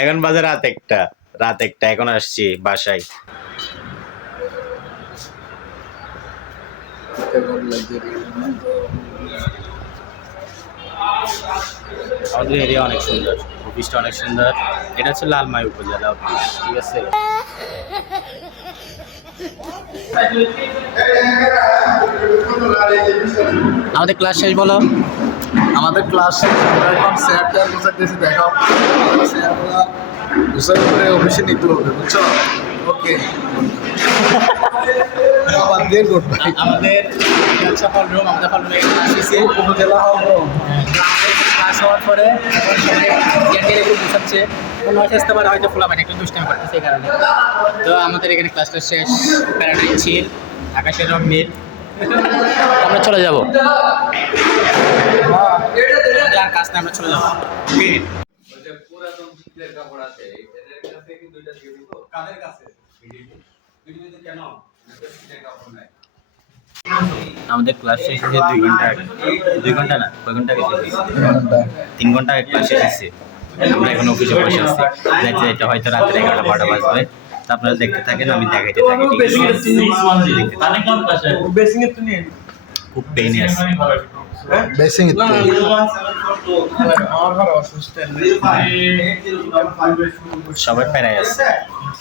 এখন বাজে রাত একটা এখন আসছি বাসায়। আমাদের এরিয়া অনেক সুন্দর, অফিসটা অনেক সুন্দর। এটা হচ্ছে লালমাই উপজেলা অফিস, ঠিক আছে। আমাদের ক্লাস শেষ বলো। আমাদের ক্লাস আমরা এখন স্যারটার বুঝাইতেছি দেখাও স্যাররা বুঝাই করে অফিসে নিতে হবে বুঝছো। ওকে আবার দিয়ে গুড বাই। আমাদের হল রুম, আমাদের হল রুমে ক্লাস হয়েছে। উপজেলা হবো ক্লাস হওয়ার পরে একটু বুঝাচ্ছে, নয়টা আসতে পারে হয়তো খোলা মানে একটু দুষ্টামি করতেছে এই কারণে। তো আমাদের এখানে ক্লাসটা শেষ, প্যারাডাইস ছিল, আকাশের রং নীল। আমরা চলে যাবো, আর কাজ না, আমরা চলে যাবো। আমাদের ক্লাস শেষ হয়েছে 2 ঘন্টা আগে। 2 ঘন্টা না, কয় ঘন্টা আগে শেষ হয়েছে? 3 ঘন্টা আগে ক্লাস শেষ হয়েছে। আমরা এখন অফিসে বসে আছি, যাইতে যাইতে হয়তো রাত্রে 11-12 বাজবে। তা আপনারা দেখতে থাকেন, আমি দেখাইতে থাকি, ঠিক আছে? খুব পেইনে আছে। বেসিং সবাই প্যারায় আছে,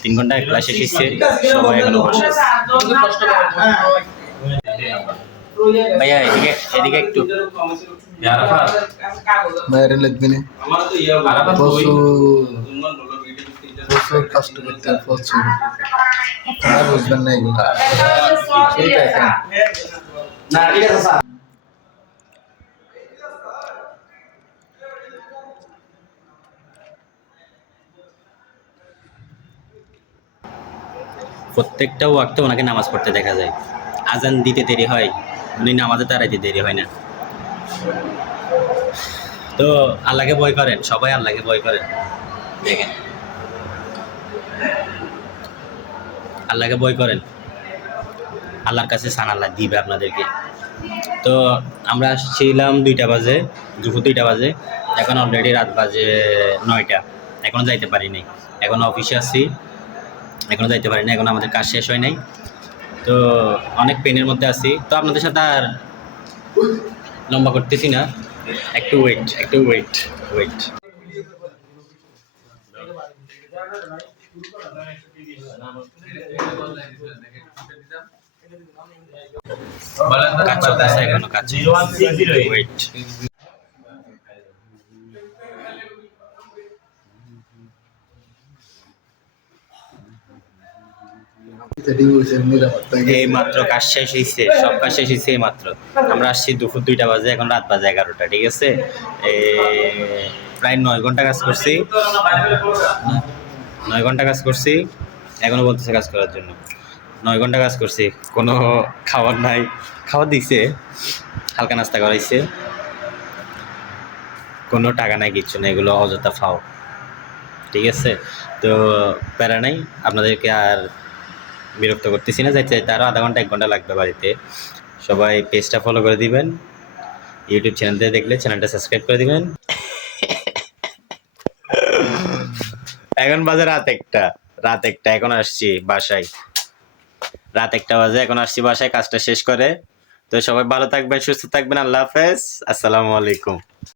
3 ঘন্টা আগে ক্লাস শেষ হয়েছে, সবাই এখনো বসে আছে। ভাইয়া এদিকে একটু বাইরে লিখবি না প্রচুর কষ্ট করতে হয়, প্রচুর বুঝবেন না এগুলো ঠিক আছে। প্রত্যেকটা ওয়াক্তে ওনাকে নামাজ পড়তে দেখা যায়। আজান দিতে দেরি হয়, উনি নামাজে দাঁড়াইতে দেরি হয় না। তো আল্লাহকে ভয় করেন, সবাই আল্লাহকে ভয় করেন। দেখেন, আল্লাহকে ভয় করেন, আল্লাহর কাছে সান আল্লাহ দিবে আপনাদেরকে। তো আমরা আসছিলাম 2টা বাজে, দুপুর 2টা বাজে। এখন অলরেডি রাত বাজে 9টা, এখনও যাইতে পারিনি। এখন অফিসে আছি, এখনও যাইতে পারিনি, এখন আমাদের কাজ শেষ হয় নাই। তো অনেক পেনের মধ্যে আছি। তো আপনাদের সাথে আর লম্বা করতেছি না, একটু ওয়েট। কাজ চলতেছে এখনো, কাজ ওয়েট। এই মাত্র কাজ শেষ হয়েছে, সব কাজ শেষ হয়েছে এই মাত্র। আমরা আসছি দুপুর 2টা বাজে, এখন রাত বাজে 11টা, ঠিক আছে। প্রায় 9 ঘন্টা কাজ করছি, 9 ঘন্টা কাজ করছি, এখনো বলতেছে কাজ করার জন্য। 9 ঘন্টা কাজ করছি, কোনো খাবার নাই। খাবার দিছে, হালকা নাস্তা করাইছে, কোনো টাকা নাই, কিচ্ছু নাই, এগুলো অযথা ফাও, ঠিক আছে। তো প্যারা নাই, আপনাদেরকে আর বিরক্ত করতেছি না। যাইতে যাইতে আরও আধা ঘন্টা 1 ঘন্টা লাগবে বাড়িতে। সবাই পেজটা ফলো করে দিবেন, ইউটিউব চ্যানেল থেকে দেখলে চ্যানেলটা সাবস্ক্রাইব করে দিবেন। এখন বাজে রাত একটা এখন আসছি বাসায়। রাত 1টা বাজে, এখন আসছি বাসায় কাজটা শেষ করে। তো সবাই ভালো থাকবেন, সুস্থ থাকবেন, আল্লাহ হাফেজ, আসসালামু আলাইকুম।